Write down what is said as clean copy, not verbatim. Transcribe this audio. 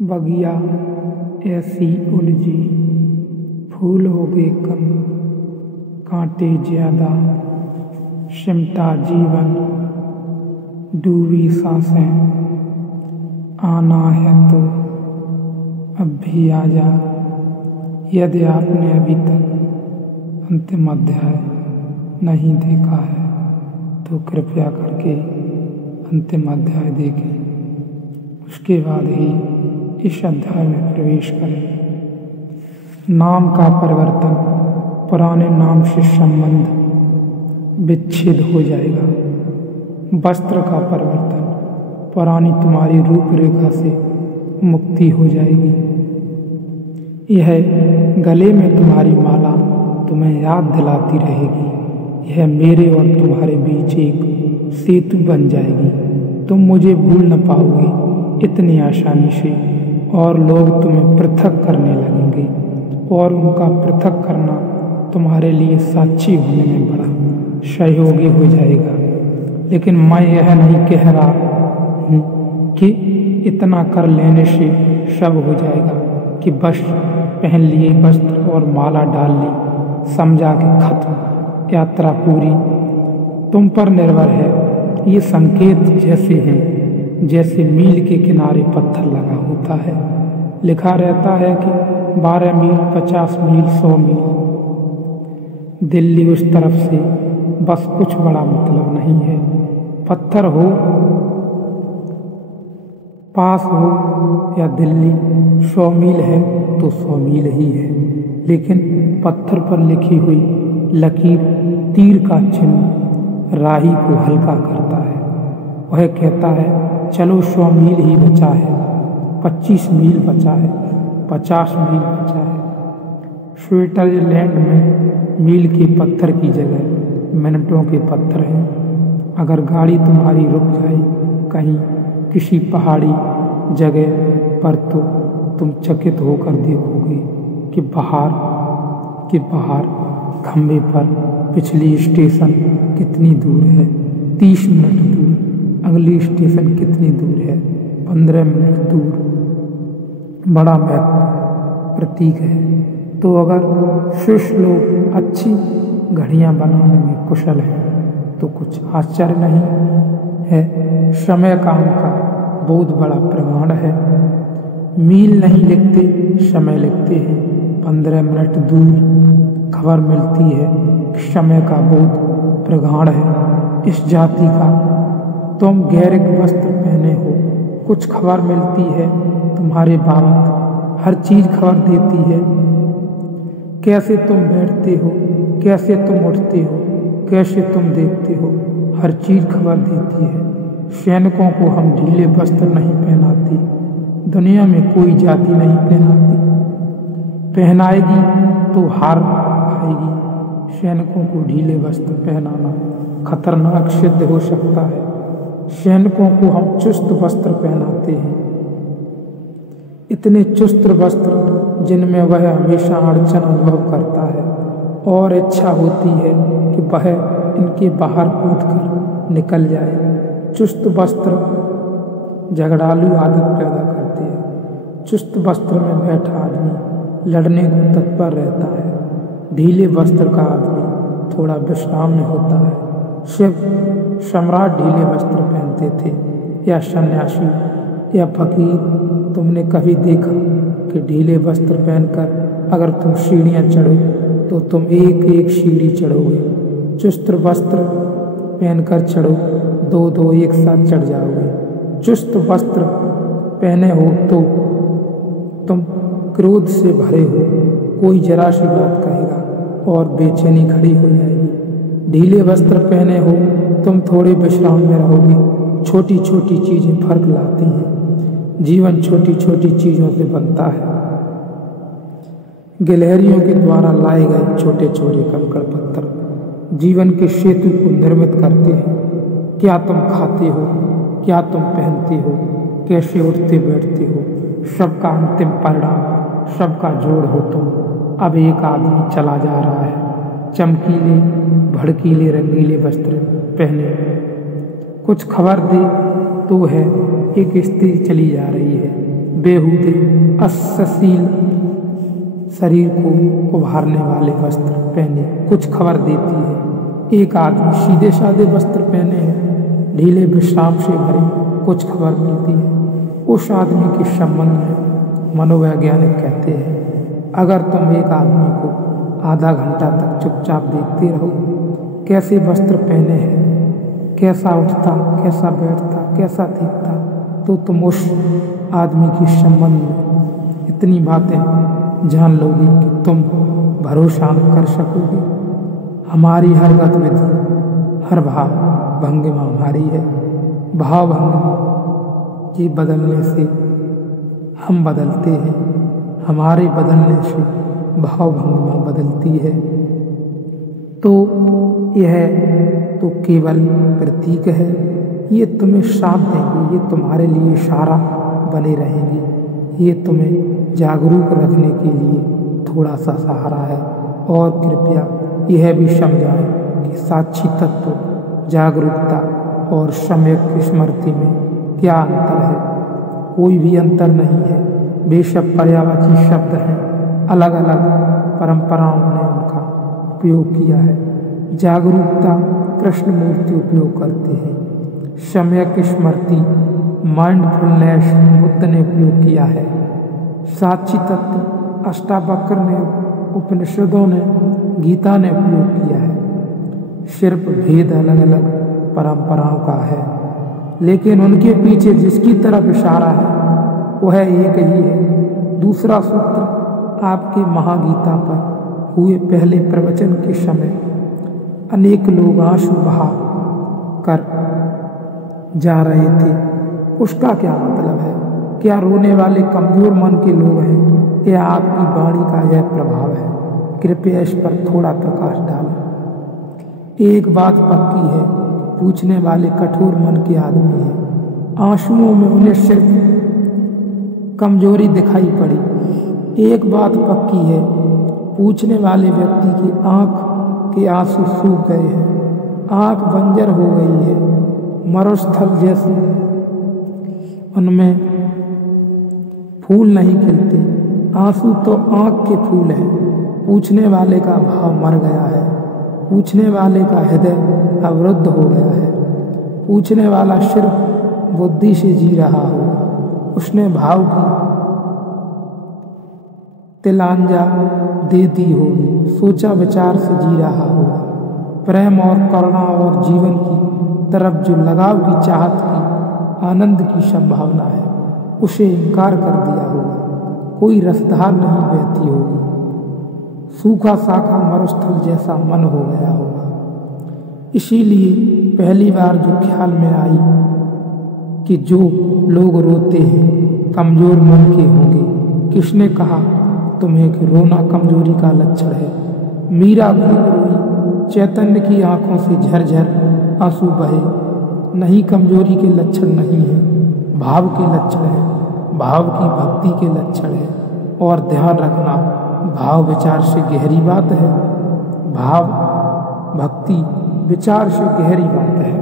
बगिया ऐसी उलझी, फूल हो गए कम, कांटे ज्यादा, सिमटा जीवन, डूबी सांसें। आना है तो अब भी आ जा। यदि आपने अभी तक अंतिम अध्याय नहीं देखा है तो कृपया करके अंतिम अध्याय देखें, उसके बाद ही इस अध्याय में प्रवेश करें। नाम का परिवर्तन, पुराने नाम से संबंध विच्छेद हो जाएगा। वस्त्र का परिवर्तन, पुरानी तुम्हारी रूपरेखा से मुक्ति हो जाएगी। यह गले में तुम्हारी माला तुम्हें याद दिलाती रहेगी। यह मेरे और तुम्हारे बीच एक सेतु बन जाएगी। तुम मुझे भूल न पाओगे इतनी आसानी से, और लोग तुम्हें पृथक करने लगेंगे, और उनका पृथक करना तुम्हारे लिए साक्षी होने में बड़ा सहयोगी हो जाएगा। लेकिन मैं यह नहीं कह रहा हूँ कि इतना कर लेने से सब हो जाएगा, कि बस पहन लिए वस्त्र और माला डाल ली, समझा कि खत्म, यात्रा पूरी। तुम पर निर्भर है। ये संकेत जैसे हैं जैसे मील के किनारे पत्थर लगा होता है। लिखा रहता है कि 12 मील, 50 मील, 100 मील। दिल्ली उस तरफ से बस कुछ बड़ा मतलब नहीं है। पत्थर हो पास हो या दिल्ली, 100 मील है तो 100 मील ही है। लेकिन पत्थर पर लिखी हुई लकीर, तीर का चिन्ह राही को हल्का करता है। वह कहता है चलो 100 मील ही बचा है, 25 मील बचा है, 50 मील बचा है। स्विट्जरलैंड में मील के पत्थर की जगह मिनटों के पत्थर हैं। अगर गाड़ी तुम्हारी रुक जाए कहीं किसी पहाड़ी जगह पर, तो तुम चकित होकर देखोगे कि बाहर खंबे पर पिछली स्टेशन कितनी दूर है, 30 मिनट दूर। अगली स्टेशन कितनी दूर है, 15 मिनट दूर। बड़ा महत्व प्रतीक है। तो अगर शिष्य लोग अच्छी घड़ियां बनाने में कुशल हैं तो कुछ आश्चर्य नहीं है। समय का उनका बहुत बड़ा प्रमाण है। मील नहीं लिखते, समय लिखते हैं। 15 मिनट दूर खबर मिलती है कि समय का बहुत प्रगाढ़ है इस जाति का। तुम गैरिक वस्त्र पहने हो, कुछ खबर मिलती है तुम्हारे बाबत। हर चीज खबर देती है। कैसे तुम बैठते हो, कैसे तुम उठते हो, कैसे तुम देखते हो, हर चीज खबर देती है। सैनिकों को हम ढीले वस्त्र नहीं पहनाते, दुनिया में कोई जाति नहीं पहनाती। पहनाएगी तो हार खाएगी। सैनिकों को ढीले वस्त्र पहनाना खतरनाक सिद्ध हो सकता है। सैनिकों को हम चुस्त वस्त्र पहनाते हैं, इतने चुस्त वस्त्र जिनमें वह हमेशा अड़चन अनुभव करता है, और इच्छा होती है कि वह इनके बाहर कूदकर निकल जाए। चुस्त वस्त्र झगड़ालू आदत पैदा करते हैं। चुस्त वस्त्र में बैठा आदमी लड़ने को तत्पर रहता है। ढीले वस्त्र का आदमी थोड़ा विश्राम में होता है। शिव सम्राट ढीले वस्त्र पहनते थे, या सन्यासी या फकीर। तुमने कभी देखा कि ढीले वस्त्र पहनकर अगर तुम सीढ़ियाँ चढ़ो तो तुम एक एक सीढ़ी चढ़ोगे। चुस्त वस्त्र पहनकर चढ़ो, दो एक साथ चढ़ जाओगे। चुस्त वस्त्र पहने हो तो तुम क्रोध से भरे हो, कोई जरा सी बात कहेगा और बेचैनी खड़ी हो जाएगी। ढीले वस्त्र पहने हो तुम थोड़े विश्राम में रहोगे। छोटी छोटी चीजें फर्क लाती हैं। जीवन छोटी छोटी चीजों से बनता है। गिलहरियों के द्वारा लाए गए छोटे छोटे कंकड़ पत्थर जीवन के सेतु को निर्मित करते हैं। क्या तुम खाते हो, क्या तुम पहनते हो, कैसे उठते बैठते हो, सबका अंतिम परिणाम, सबका जोड़ हो तुम। अब एक आदमी चला जा रहा है, चमकीले भड़कीले रंगीले वस्त्र पहने। कुछ खबर दे तो है एक स्त्री चली जा रही है, बेहूदे अश्लील शरीर को उभारने वाले वस्त्र पहने कुछ खबर देती है। एक आदमी सीधे साधे वस्त्र पहने हैं, ढीले विश्राम से भरे कुछ खबर मिलती है। उस आदमी के संबंध में मनोवैज्ञानिक कहते हैं, अगर तुम एक आदमी को आधा घंटा तक चुपचाप देखते रहो, कैसे वस्त्र पहने हैं, कैसा उठता, कैसा बैठता, कैसा दिखता, तो तुम उस आदमी के संबंध में इतनी बातें जान लोगे कि तुम भरोसा न कर सकोगे। हमारी हर गतिविधि, हर भाव भंगिमा हमारी है। भाव भंगिमा के बदलने से हम बदलते हैं, हमारे बदलने से भाव भंगिमा बदलती है। तो यह तो केवल प्रतीक है, ये तुम्हें साथ देंगे, ये तुम्हारे लिए इशारा बने रहेंगे, ये तुम्हें जागरूक रखने के लिए थोड़ा सा सहारा है। और कृपया यह भी समझाएं कि साक्षी तत्व, जागरूकता और सम्यक स्मृति में क्या अंतर है। कोई भी अंतर नहीं है, बेशक पर्यायवाची शब्द हैं, अलग अलग परंपराओं ने उनका उपयोग किया है। जागरूकता कृष्णमूर्ति उपयोग करते हैं, सम्यक स्मृति माइंडफुलनेस बुद्ध ने उपयोग किया है, साक्षी तत्व अष्टावक्र ने, उपनिषदों ने, गीता ने उपयोग किया है। सिर्फ भेद अलग अलग परंपराओं का है, लेकिन उनके पीछे जिसकी तरफ इशारा है वह एक ही है। दूसरा सूत्र, आपके महागीता पर हुए पहले प्रवचन के समय अनेक लोग आंसू बहा कर जा रहे थे, उसका क्या मतलब है? क्या रोने वाले कमजोर मन के लोग हैं या आपकी वाणी का यह प्रभाव है? कृपया इस पर थोड़ा प्रकाश डालें। एक बात पक्की है, पूछने वाले कठोर मन के आदमी हैं। आंसुओं में उन्हें सिर्फ कमजोरी दिखाई पड़ी। एक बात पक्की है, पूछने वाले व्यक्ति की आंख के आंसू सूख गए हैं, आंख बंजर हो गई है, मरुस्थल जैसे उनमें फूल नहीं खिलते। आंसू तो आंख के फूल हैं। पूछने वाले का भाव मर गया है, पूछने वाले का हृदय अवरुद्ध हो गया है। पूछने वाला सिर्फ बुद्धि से जी रहा होगा, उसने भाव की तिलांजा दे दी होगी, सोचा विचार से जी रहा होगा। प्रेम और करुणा और जीवन की तरफ जो लगाव की चाहत की आनंद की संभावना है, उसे इनकार कर दिया होगा। कोई रसधार नहीं बहती होगी, सूखा साखा मरुस्थल जैसा मन हो गया होगा। इसीलिए पहली बार जो ख्याल में आई कि जो लोग रोते हैं कमजोर मन के होंगे, किसने कहा तुम्हें कि रोना कमजोरी का लक्षण है? मीरा खूब रोई, चैतन्य की आंखों से झरझर आंसू बहे। नहीं, कमजोरी के लक्षण नहीं है, भाव के लक्षण है, भाव की भक्ति के लक्षण है। और ध्यान रखना, भाव विचार से गहरी बात है, भाव भक्ति विचार से गहरी बात है।